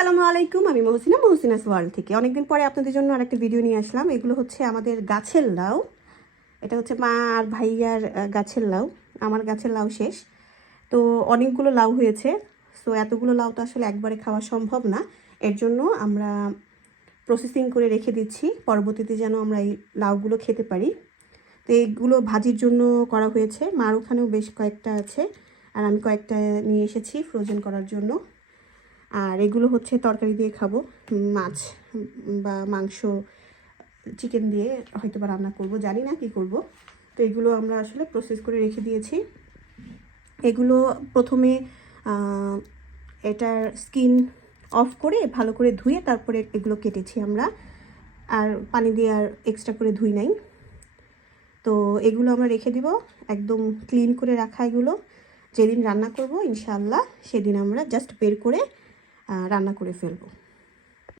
আসসালামু আলাইকুম, আমি মহসিনা, মহসিনাস ওয়ার্ল্ড থেকে। অনেকদিন পরে আপনাদের জন্য আরেকটা ভিডিও নিয়ে আসলাম। এগুলো হচ্ছে আমাদের গাছের লাউ। এটা হচ্ছে মা আর ভাইয়ার গাছের লাউ। আমার গাছের লাউ শেষ। তো অনেকগুলো লাউ হয়েছে। সো এতগুলো লাউ তো আসলে একবারে খাওয়া সম্ভব না। এর জন্য আমরা প্রসেসিং করে রেখে দিচ্ছি। পরবর্তীতে যেন আমরা এই লাউগুলো খেতে পারি। তো এইগুলো ভাজির জন্য করা হয়েছে। মার ওখানেও বেশ কয়েকটা আছে। আর আমি কয়েকটা নিয়ে এসেছি ফ্রোজেন করার জন্য। আর এগুলো হচ্ছে তরকারি দিয়ে খাব মাছ বা মাংস চিকেন দিয়ে হয়তো বা রান্না করব, জানি না কি করব। তো এগুলো আমরা আসলে প্রসেস করে রেখে দিয়েছি। এগুলো প্রথমে এটার স্কিন অফ করে ভালো করে ধুয়ে তারপরে এগুলো কেটেছি আমরা। আর পানি দিয়ে আর এক্সট্রা করে ধুই নাই। তো এগুলো আমরা রেখে দিব, একদম ক্লিন করে রাখা এগুলো। যেদিন রান্না করব ইনশাল্লাহ সেদিন আমরা জাস্ট বের করে রান্না করে ফেলব।